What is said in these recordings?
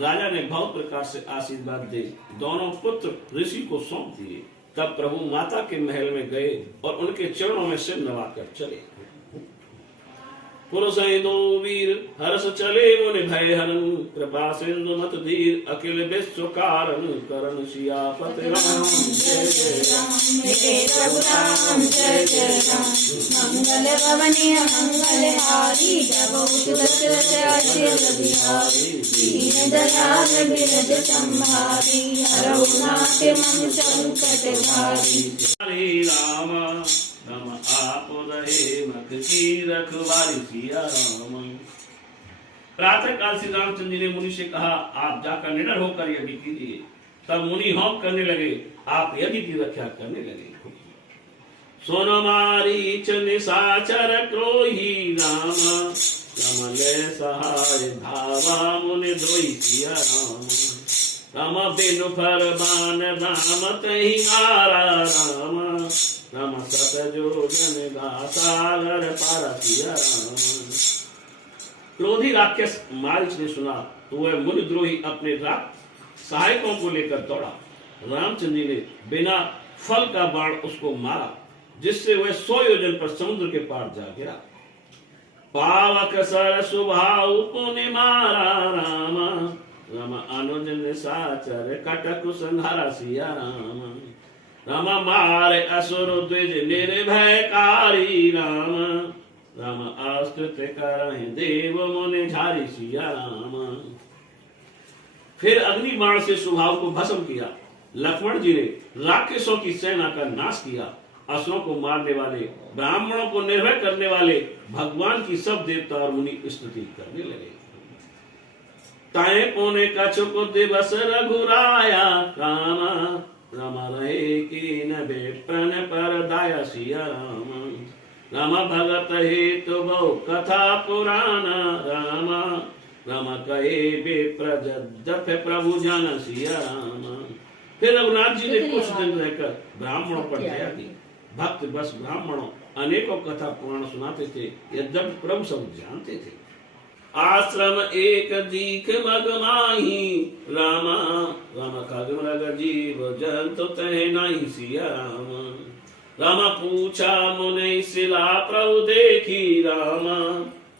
राजा ने बहुत प्रकार से आशीर्वाद दे दोनों पुत्र ऋषि को सौंप दिए। तब प्रभु माता के महल में गए और उनके चरणों में सिर नवाकर चले। पुरुष दो वीर हर्ष चले मुनि भय हरन, कृपा सिंधु मत धीर अखिल विश्व कारण करण सियापति राम जय जय राम। मेरे प्रभु राम जय जय राम। मंगल भवनीय मंगल हारी, जब दशरथ असिर बिहारी, दीन दयाल बिरज संभारी, हरौ नाथ मम संकट भारी। हरे राम राम आप रहे मत की रखवारी सिया राम। प्रातः काल श्री रामचंद्र जी ने मुनि से कहा, आप जाकर निडर होकर यज्ञ कीजिए। तब मुनि हौंक करने लगे, आप यज्ञ की रक्षा करने लगे। सोनो मारीच निशाचर क्रोही राम, रमले सहाय धावा मुनि द्रोही सिया राम। राम बिनु फर बान राम तहि मारा राम, राम सत जो जन गासागर पारा सिया राम। क्रोधी राक्षस मारीच ने सुना तो वह मुनिद्रोही अपने सहायकों को लेकर दौड़ा। रामचंद्र जी ने बिना फल का बाण उसको मारा, जिससे वह 100 योजन पर समुद्र के पार जा गिरा। पावक सर सुभाव पुनि मारा राम, राम अनुज निशाचर कटक संहारा सिया राम। राम मारे असुर द्विज निर्भयकारी राम, राम आस्तुत करहि देव मुनि झारी सिया राम। फिर अग्नि बाण से सुभाव को भस्म किया। लक्ष्मण जी ने राक्षसों की सेना का नाश किया। असुरों को मारने वाले, ब्राह्मणों को निर्भय करने वाले भगवान की सब देवता और मुनि स्तुति करने लगे। ताए पोने कछुक दिवस रघुराया राम, राम रहे की नबे प्रण पर दाया सिया राम। राम भगत हेतु बहु कथा पुराण राम, राम कहे विप्रजद्यप प्रभु जन सिया राम। फिर रघुनाथ जी ने कुछ दिन रहकर ब्राह्मणों पर दया की। भक्त बस ब्राह्मणों अनेकों कथा पुराण सुनाते थे, यद्यपि प्रभु सब जानते थे। आश्रम एक दीख मग माही रामा, राम खग मृग जीव जंतु तह नहीं सिया राम। राम पूछा मुनि शिला प्रभु देखी राम,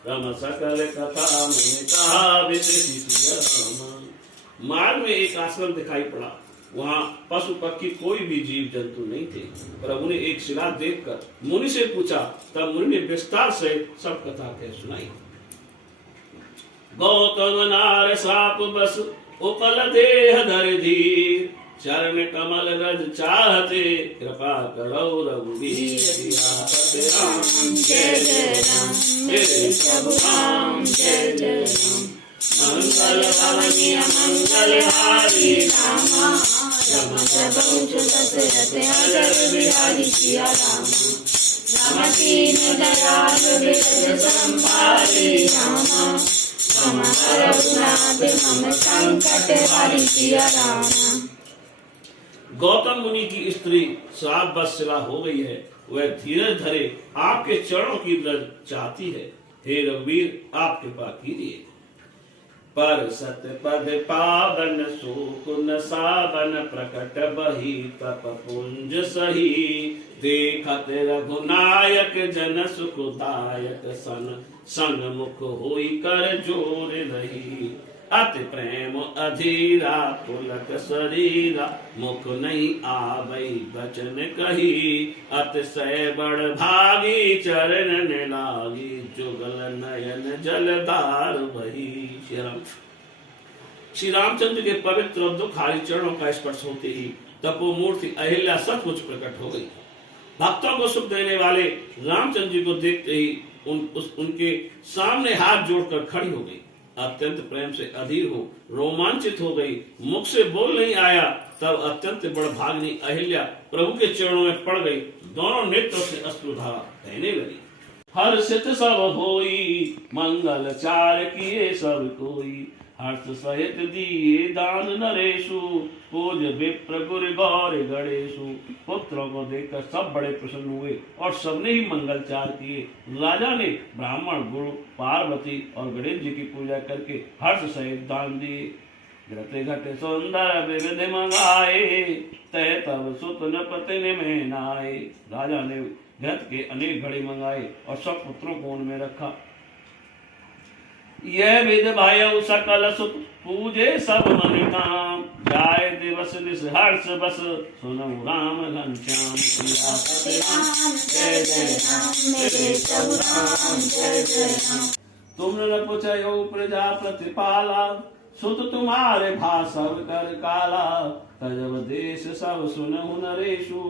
राम सकल कथा मुनि कहा विशेषी सिया राम। मार्ग में एक आश्रम दिखाई पड़ा। वहाँ पशु पक्षी कोई भी जीव जंतु नहीं थे। प्रभु ने एक शिला देखकर मुनि से पूछा, तब मुनि ने विस्तार से सब कथा कह सुनाई। गौतम नार साप बस उपल देह धर धीर, चरण कमल रज चाहते कृपा करो रघुवीर। सियापति राम जय जय राम। मेरे प्रभु राम जय जय राम। मंगल भवनीय मंगल हारी राम, रम दशरथ असिर बिहारी सिया राम। राम दीन दयाल बिरज संभारी राम, राम हरौ नाथ मम संकट हारी सिया राम। गौतम मुनि की स्त्री श्राप बस शिला हो गई है। वह धीरज धरे आपके चरणों की रज चाहती है। हे रघुवीर, आप कृपा कीजिए। पर सतपद पावन सुकुन सावन प्रकट बही तप पुंज सही, देखत रघुनायक जन सुखदायक सन सन्मुख होई कर जोर रही। अति प्रेम अधीरा पुलक शरीरा, मुख नहीं आवई बचन कही। अतिशय बड़ भागी चरण ने लागी, जुगल नयन जलधार बही। श्री रामचंद्र के पवित्र और दुखारी चरणों का स्पर्श होते ही तपोमूर्ति अहिल्या सचमुच प्रकट हो गई। भक्तों को सुख देने वाले रामचंद्र जी को देखते ही उनके सामने हाथ जोड़कर खड़ी हो गई। अत्यंत प्रेम से अधीर हो रोमांचित हो गई। मुख से बोल नहीं आया, तब अत्यंत बड़भागिनी अहिल्या प्रभु के चरणों में पड़ गई। दोनों नेत्रों से अश्रुधारा बहने लगी। हर्षित सब होई मंगल चार किए सब कोई, हर्ष सहित दिए दान नरेशु, पूज विप्र गुर गौर गणेशु। पुत्रों को देखकर सब बड़े प्रसन्न हुए और सबने ही मंगलचार किए। राजा ने ब्राह्मण, गुरु, पार्वती और गणेश जी की पूजा करके हर्ष सहित दान दिए। घृत घट सुंदर विविध मंगाए, तय तब सुत नपति में नाए। राजा ने घृत के अनेक घड़े मंगाए और सब पुत्रों को उनमें रखा। यह विध भाई सकल सुत पूजे सब मन काम, जाय दिवस निस हर्ष बस सुनऊ राम घनश्याम। जय जय राम मेरे प्रभु राम, जय जय राम। तुम न पुछयो प्रजा प्रतिपाला, सुत तुम्हारे भाषव कर काला। तजब देश सब सुनहु नरेशु,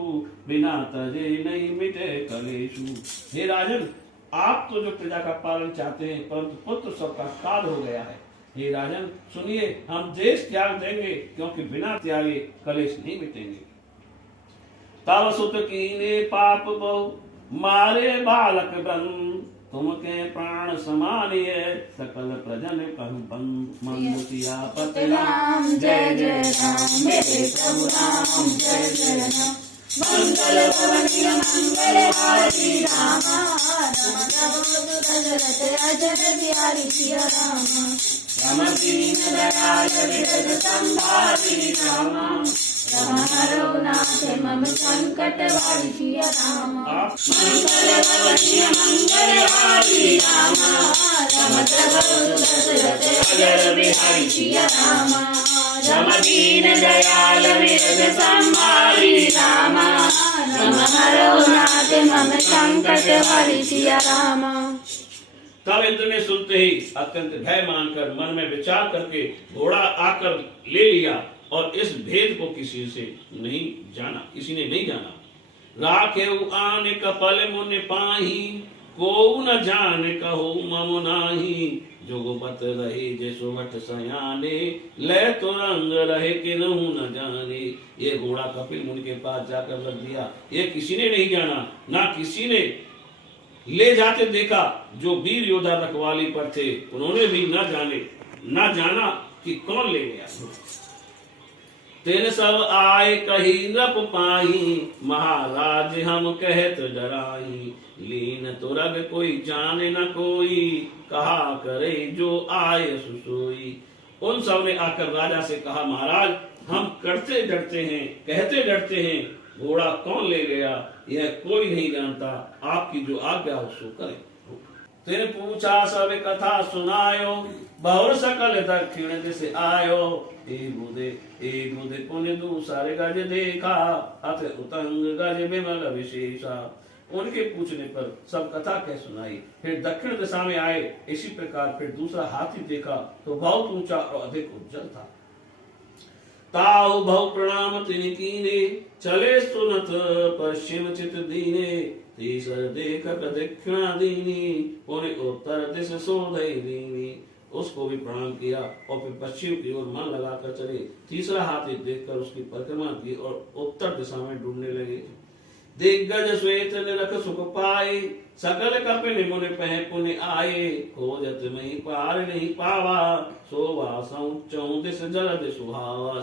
बिना तजे नहीं मिटे कलेशु। हे राजन, आप तो जो प्रजा का पालन चाहते हैं, परंतु पुत्र सबका काल हो गया है। हे राजन सुनिए, हम देश त्याग देंगे, क्योंकि बिना त्यागे कलेश नहीं मिटेंगे। तब सुत कीने पाप बहु, मारे बालक बन। तुम के प्राण समानिय, सकल प्रजन कहु बंद। मंगुतियापति राम जय जय राम मेरे प्रभु राम, जय जय राम। मंगल भवनीय मंगल हारी रामा, रम प्रभु दशरथ अजर बिहारी सिया रामा। रम दीन दयाल विरज संभारी रामा, रम हरो नाथ मम संकट वारी सिया रामा। मंगल भवनीय मंगल हारी रामा, रम प्रभु दशरथ अजर बिहारी सिया रामा। रम दीन दयाल विरज संभारी रामा, रम हरो नाथ मम संकट वारी सिया रामा। तब इंद्र ने सुनते ही अत्यंत भय मानकर मन में विचार करके घोड़ा आकर ले लिया, और इस भेद को किसी से नहीं जाना, किसी ने नहीं जाना। राखे आने कपल मुन पाही, को न जाने कहो मम नाही। जोगपत रहे जैसो वट सयाने, ले तो रंग रहे कि नहु न जाने। ये घोड़ा कपिल मुनि के पास जाकर रख दिया। ये किसी ने नहीं जाना, ना किसी ने ले जाते देखा। जो वीर योद्धा रखवाली पर थे, उन्होंने भी न जाना कि कौन ले गया। तेन सब आए कही नृप पाही, महाराज हम कहत डराई। लीन तुरग कोई जाने न कोई, कहा करे जो आए सुसोई। उन सब ने आकर राजा से कहा, महाराज हम करते डरते हैं, कहते डरते हैं, घोड़ा कौन ले गया यह कोई नहीं जानता। आपकी जो आज्ञा हो सो करें। तेने पूछा सब कथा सुनायो, बहुर सकल दक्षिण दिस आयो। एक बुधे पुण्य दूसरे गज देखा, अथ उतंग गज विमल विशेषा। उनके पूछने पर सब कथा कह सुनाई। फिर दक्षिण दिशा में आए, इसी प्रकार फिर दूसरा हाथी देखा तो बहुत ऊंचा और अधिक उज्जवल था। ताऊ बहु प्रणाम तिन कीने, चले सुनत पश्चिम चित दीने। तीसर देख दक्षिणा दीनी, उन्हें उत्तर दिश सोधई दीनी। उसको भी प्रणाम किया और फिर पश्चिम की ओर मन लगाकर चले। तीसरा हाथी देखकर उसकी परिक्रमा की और उत्तर दिशा में ढूंढने लगे। दिग्गज श्वेत निरख सुख पाए, सकल कपिल मुनि पह पुनि आए। खोजत मही पार नहीं पावा, सोवा सौचौ दिस जलद सुहावा।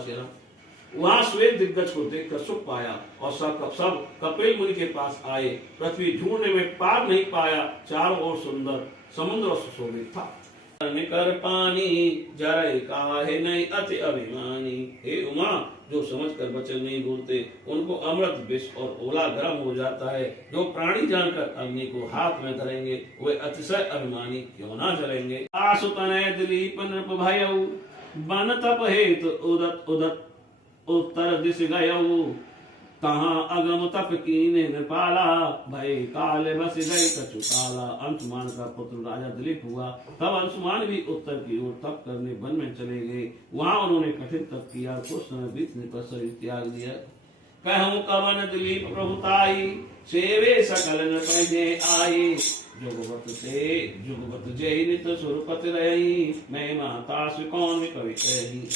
वहां श्वेत दिग्गज को देखकर सुख पाया और सब कपिल मुनि के पास आए। पृथ्वी ढूंढने में पार नहीं पाया, चारों ओर सुंदर समुद्र सुशोभित था। निकर पानी जरय काहे नहीं अति अभिमानी। हे उमा, जो समझकर वचन नहीं बोलते, उनको अमृत विष और ओला गर्म हो जाता है। जो प्राणी जानकर अग्नि को हाथ में धरेंगे, वे अतिशय अभिमानी क्यों ना जलेंगे। आसु तनय दिलीप नृप भयउ, बन तप हेतु उदत उदत उत्तर दिश गयउ। तहाँ अगम तप कीने नृपाला, भय काल बस गए कछु काला। अंशुमान का पुत्र राजा दिलीप हुआ। तब अंशुमान भी उत्तर की ओर तप करने वन में चले गए। वहां उन्होंने कठिन तप किया। कुछ समय बीतने पर शरीर त्याग दिया। कहूं कवन दिलीप प्रभुताई, सेवे सकल नृपे आई। जुगवत जय नित सुरपति रही, मैं माता से कौन कवि कही।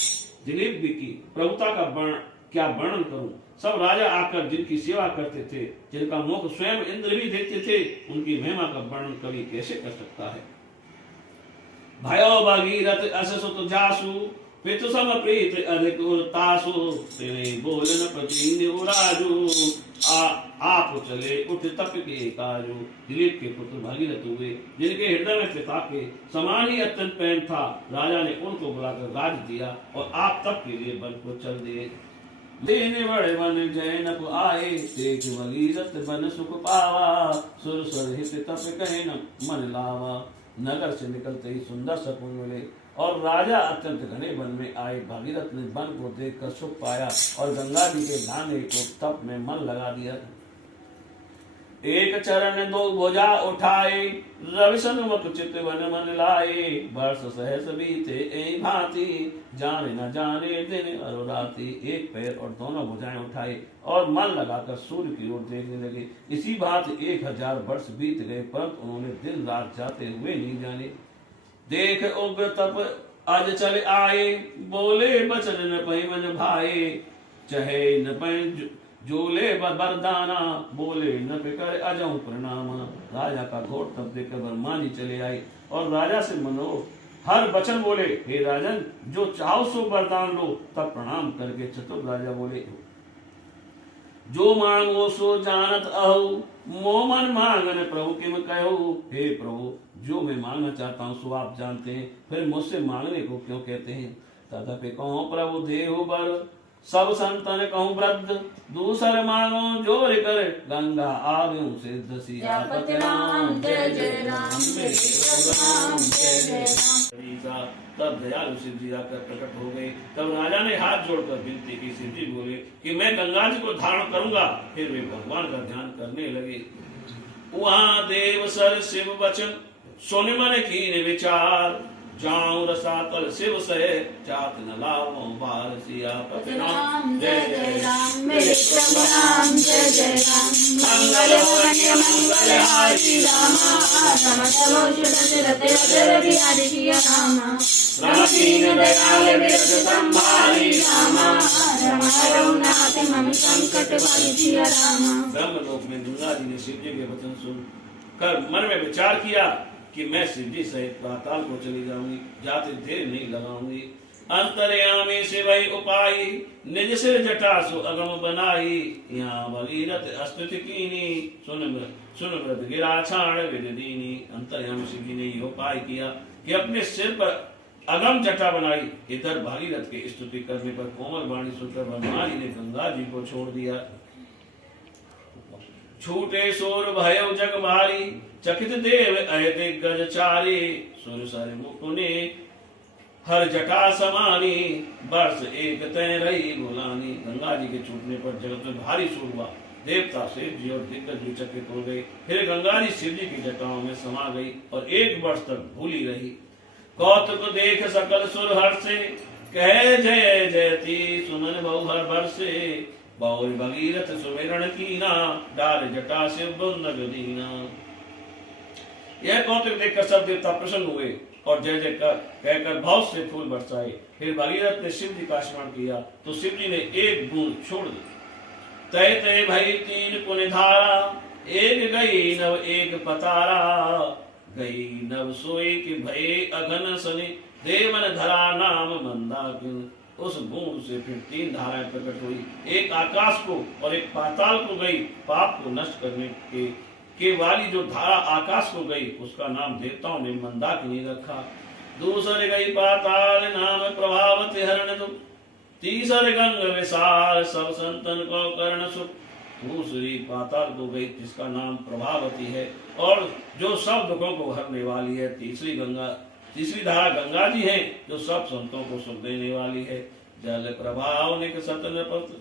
दिलीप की प्रभुता का क्या वर्णन करूं। सब राजा आकर जिनकी सेवा करते थे, जिनका मुख स्वयं इंद्र भी देखते थे, उनकी महिमा का वर्णन कवि कैसे कर सकता है। भयो भगीरथ अस सुत जासु, पितु सम प्रीत अधिक तासु तेने बोलन प्रति राजू आप चले उठ तप के काजू। दिलीप के पुत्र भगीरथ हुए जिनके हृदय में पिता के समान ही अत्यंत प्रेम था। राजा ने उनको बुलाकर राज दिया और आप तप के लिए वन को चल दिए। लेने बड़े वन जैनप आए देख भगीरथ बन सुख पावा। सुर स्वर हित तप कहे न मन लावा। नगर से निकलते ही सुंदर सकुन मिले और राजा अत्यंत घने वन में आए। भागीरथ ने वन को देखकर सुख पाया और गंगा जी के नहाने को तप में मन लगा दिया। एक चरण दो भुजा उठाए रवि सन्मुख चित वन मन लाए। वर्ष सहस बीते एहि भांति जाने न जाने दिन और राति। एक पैर और दोनों भुजाएं उठाई और मन लगाकर सूर्य की ओर देखने लगे। इसी भांति 1000 वर्ष बीत गए परंतु उन्होंने दिन रात जाते हुए नहीं जाने। देख उग्र तप आज चले आए बोले बचन न पै मन भाए। चहे न पै जोले बरदाना बोले न कर अजऊ प्रणाम। राजा का घोर तप देखकर ब्रह्मा जी चले आए और राजा से हर वचन बोले हे राजन जो चाहो सो वरदान लो। तब प्रणाम करके चतुर राजा बोले जो मांगो सो जानत अहो मोमन मांगन प्रभु किम कहो। हे प्रभु जो मैं मांगना चाहता हूँ सो आप जानते हैं फिर मुझसे मांगने को क्यों कहते हैं। तथापि कहो प्रभु देहु बर सब संतन कहूँ वृद्ध दूसर मांगो जोर कर गंगा आव्यों सिद्ध सियापति राम जय जय राम जय जय राम। तब दयालु शिव जी आकर प्रकट हो गए। तब राजा ने हाथ जोड़कर विनती की। शिव जी बोले कि मैं गंगा जी को धारण करूंगा। फिर वे भगवान का ध्यान करने लगे। वहां देव सर शिव वचन सोने मन कीन विचार। जाऊं रसातल शिव से जात न लाओ बार सियापति राम जय जय राम। मेरे प्रभु राम जय जय राम। मंगल भवनीय मंगल हारी रामा रम तमो सुदशरथ अजर बिहारी सिया रामा। रम दीन दयाल विरज संभारी रामा। रम रघुनाथ मम संकट वारी सिया रामा। ब्रह्मलोक में गंगा जी ने शिव जी के वचन सुन कर मन में विचार किया कि मैं शिव जी सहित पाताल को चली जाऊंगी। जाते देर नहीं लगाऊंगी। अंतर्यामी से वही उपाय निज सिर जटा सो अगम बनाई। यहाँ भगीरथ स्तुति कीनी सुन व्रत गिरा छाड़ विदीनी। अंतर्यामी शिव जी ने यह उपाय किया कि अपने सिर पर अगम जटा बनाई। इधर भागीरथ की स्तुति करने पर कोमल वाणी सुनकर ब्रह्मा जी ने गंगा जी को छोड़ दिया। छूटे सोर भय जग भारी चकित देव अय दिग्गज चारी। सुर सर मुकुने हर जटा समानी वर्ष एक तय रही बुलानी। गंगा जी के छूटने पर जगत में भारी शोर हुआ। देवता शिव जी और दिग्गज भी चकित हो गए। फिर गंगा जी शिव जी की जटाओं में समा गई और 1 वर्ष तक भूली रही। कौतुक देख सकल सुर हर्षे कहे जय जयती सुमन बहु हर वर्षे। बहु भगीरथ सुमिरण कीना डाल जटा शिव बंदग दीना। यह कौतुक देखकर सब देवता प्रसन्न हुए और जय जय कहकर भाव से फूल बरसाए। फिर भागीरथ ने शिव जी का स्मरण किया तो शिव जी ने एक बूंद छोड़ दी। तय तय भई 3 पुण्य धारा एक गई नव एक पतारा। गई नव सोई कि भये अघन सने देवन धरा नाम मंदाकिनी। उस बूंद से फिर 3 धाराएं प्रकट हुई। एक आकाश को और एक पाताल को गई। पाप को नष्ट करने के वाली जो धारा आकाश को गई उसका नाम देवताओं ने मंदाकिनी रखा। दूसरे गई पाताल नाम प्रभावती हरण दुख। तीसरे गंग विशाल सब संतन को कर्ण सुख। दूसरी पाताल को गई जिसका नाम प्रभावती है और जो सब दुखों को हरने वाली है। तीसरी धारा गंगा जी है जो सब संतों को सुख देने वाली है। जल प्रभाव निक सतन पत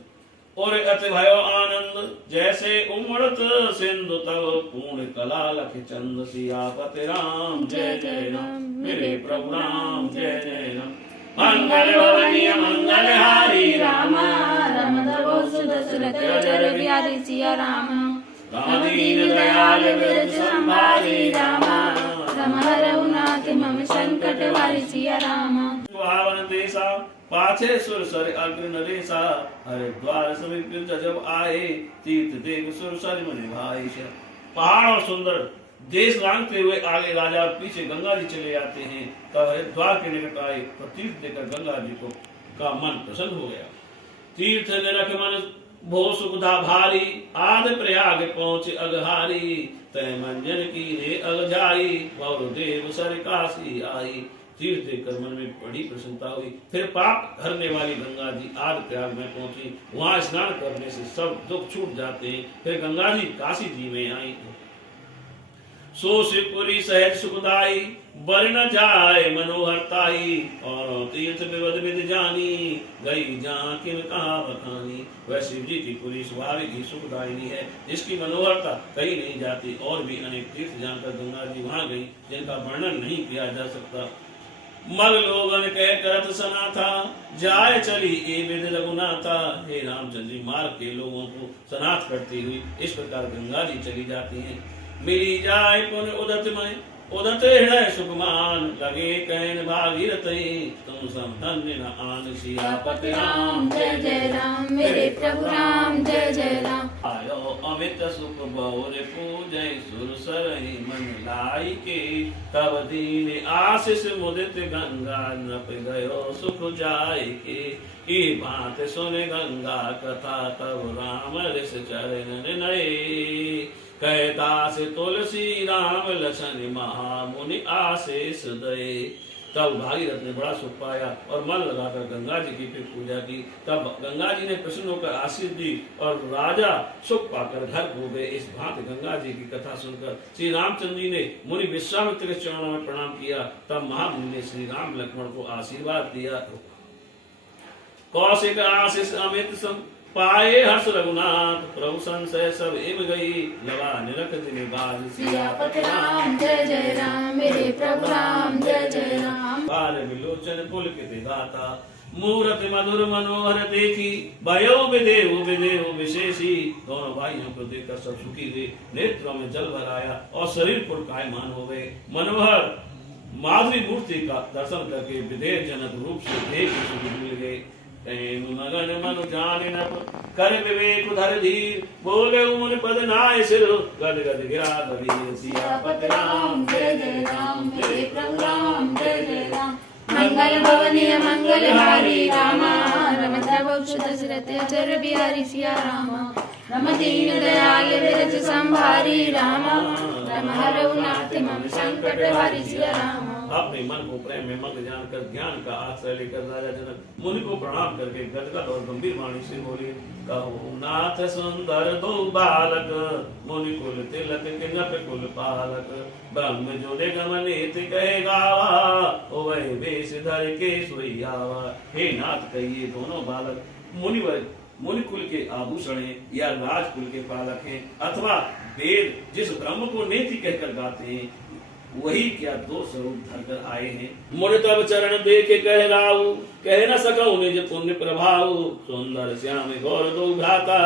और अति भयो आनंद जैसे उमड़त सिंधु तव पूर्ण कला लख चंद सियापति राम जय जय राम। मेरे प्रभु राम जय जय राम। मंगल भवनीय मंगल हारी रामा रम तव सुदशरथ अजर बिहारी सिया रामा। राम दीन दयाल विरज संभारी रामा। रम रघुनाथ मम संकट वारी सिया रामा। पावन देशा पाछे सुर सर अग्र नरेशा। हरिद्वार समीप जब आए तीर्थ देव सुर सर मन भाई। पहाड़ और सुंदर देश लांघते हुए आगे राजा और पीछे गंगा जी चले आते हैं। तब हरिद्वार के निकट आए तो तीर्थ देकर गंगा जी को का मन प्रसन्न हो गया। तीर्थ निरख मन भो सुखदा भारी, आदि प्रयाग पहुंचे अगहारी। तय मंजन की रे अग जाई, और देव सर काशी आई। तीर्थ देखकर मन में बड़ी प्रसन्नता हुई। फिर पाप हरने वाली गंगा जी आदि प्रयाग में पहुंची। वहां स्नान करने से सब दुख छूट जाते हैं। फिर गंगा जी काशी जी में आई। सो शिवपुरी सहज सुखदाई, बर न जाए मनोहरताई। और तीर्थ विवद विद जानी, गई जहाँ किन कहा बखानी। वह शिव जी की पुरी स्वाभाविक ही सुखदायिनी है, जिसकी मनोहरता कहीं नहीं जाती। और भी अनेक तीर्थ जानकर गंगा जी वहां गई, जिनका वर्णन नहीं किया जा सकता। मग लोगन कह करत सना था, जाय चली ए विद रघुनाथा। हे रामचंद्र जी मार्ग के लोगों को सनाथ करती हुई इस प्रकार गंगा जी चली जाती हैं। मिली जाय पुन उदत में, उदत हृदय सुखमान। लगे कहन भागीरथ, तुम समधन्य न आन। सियापति राम जय जय राम, मेरे प्रभु राम जय जय राम। आयो अमित सुख बहुर पूजय, सुर सरहि मन लाई के। तब दीन आशीष मुदित गंगा, नप गयो सुख जाय के। ई बात सुन गंगा कथा, तब राम ऋष चरण नये। कहता से तुलसी राम लक्षण, महामुनि आशीष दये। तब भागीरथ ने बड़ा सुख पाया और मन लगाकर गंगा जी की फिर पूजा की। तब गंगा जी ने प्रसन्न होकर आशीष दी और राजा सुख पाकर घर हो गए। इस भांति गंगा जी की कथा सुनकर श्री रामचंद्र जी ने मुनि विश्वामित्र के चरणों में प्रणाम किया। तब महामुनि ने श्री राम लक्ष्मण को आशीर्वाद दिया। कौशिक आशीष अमित सम पाए हर्ष रघुनाथ, प्रभु संशय सब एम गई। लवा निरख दिन बाज, सियापति राम जय जय राम, मेरे प्रभु राम जय जय राम। बाल विलोचन पुलकित गाता, मूरत मधुर मनोहर देखी। भयो विदेव विशेषी। दोनों भाइयों को देखकर सब सुखी हुए, नेत्रों में जल भर आया और शरीर पुलकायमान हो गए। मनोहर माधुरी मूर्ति का दर्शन करके विदेह जनक रूप से देख भूल गए। मगन मनु जान न कर विवेक धर धीर, बोले मुनि पद नाय सिर। गद गद गिरा कबीर, सियापति राम जय जय राम, मेरे प्रभु राम जय जय राम। मंगल भवनीय मंगलहारी रामा, रमत बहु दशरथ अचर बिहारी। सिया रामा रम दीन दयाल विरज संभारी। रामा रम हरऊ नाथ मम संकट हारी। सिया रामा अपने मन को प्रेम में मग्न जानकर ज्ञान का आश्रय लेकर राजा जनक मुनि को प्रणाम करके गदगद और गंभीर वाणी से बोले। कहो नाथ सुंदर दो बालक, मुनि कुल तिलक के नप कुल पालक। ब्रह्म जोड़े गमनित कहे गावा, ओ वह वेश धर के सोई आवा। हे नाथ कहिए दोनों बालक मुनि कुल के आभूषण हैं या राजकुल के पालक हैं, अथवा वेद जिस ब्रह्म को नेति कहकर गाते हैं, वही क्या दो स्वरूप धरकर आए हैं। मुनि तब चरण देखे कह राऊ, कह न सकऊं निज पुण्य प्रभाव। सुंदर श्याम गौर दो भ्राता,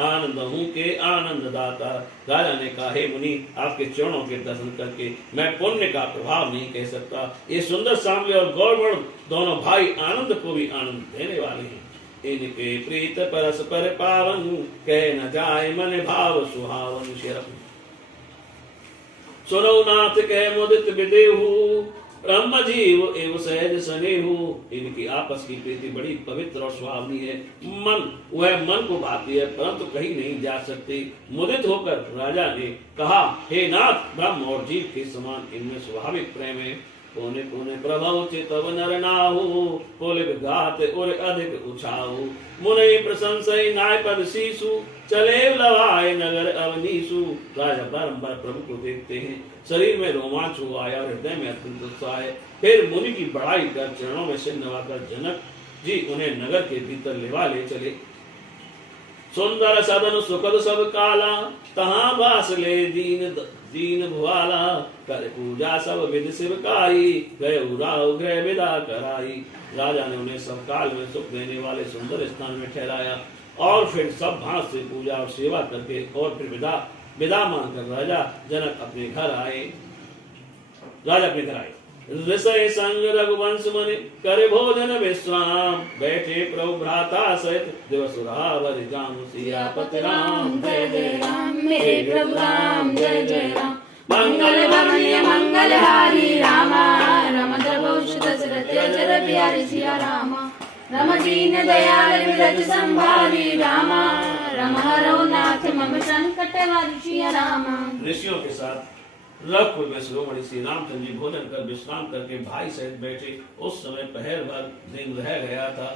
आनंद हूँ के आनंद दाता। राजा ने कहा, हे मुनि आपके चरणों के दर्शन करके मैं पुण्य का प्रभाव नहीं कह सकता। ये सुंदर सांवले और गौरवर्ण दोनों भाई आनंद को भी आनंद देने वाले हैं। इनके प्रीत परस्पर पावन, कह न जाए मन भाव सुहावन। सुनो नाथ कह मुदित विदेहु, ब्रह्म जीव एवं सहज सनेहु। इनकी आपस की प्रीति बड़ी पवित्र और सुहावनी है। वह मन को भाती है, परंतु कहीं नहीं जा सकती। मुदित होकर राजा ने कहा, हे नाथ ब्रह्म और जीव के समान इनमें स्वाभाविक प्रेम है। कोने कोने प्रभव चितव नर नाहु, कोलिक गात और अधिक उछाहु। मुनि प्रशंसय नाय पद शीशु, चले लवाए नगर अवनीसु। राजा बारंबार प्रभु को देखते हैं, शरीर में रोमांच हो आया और हृदय में अत्यंत उत्साह है। फिर मुनि की बड़ाई कर चरणों में सिर नवाकर जनक जी उन्हें नगर के भीतर लेवा ले चले। सुंदर सदन सुखद सब काला, तहाँ बास ले दीन भुआला। कर पूजा सब विधि शिवकाई, गए उराव गृह विदा कराई। राजा ने उन्हें सब काल में सुख देने वाले सुंदर स्थान में ठहराया और फिर सब भांत से पूजा और सेवा करके और फिर विदा मांगकर राजा जनक अपने घर आए। ऋषय संग रघुवंश मुनि करे भोजन विश्राम, बैठे प्रभु भ्राता सहित दिवस रावर जाम। सियापति राम जय जय राम, मेरे प्रभु राम जय जय राम। मंगल भवनीय मंगलहारी रामा रम द्रवौष दशरथ अचर बिहारी सिया रामा रम दीन दयाल विरज संभारी रामा रम हरो नाथ मम संकट वारी सिया रामा। ऋषियों के साथ रघुकुल में शिरोमणि श्री रामचंद्र जी भोजन कर विश्राम करके भाई सहित बैठे। उस समय पहर भर दिन रह गया था।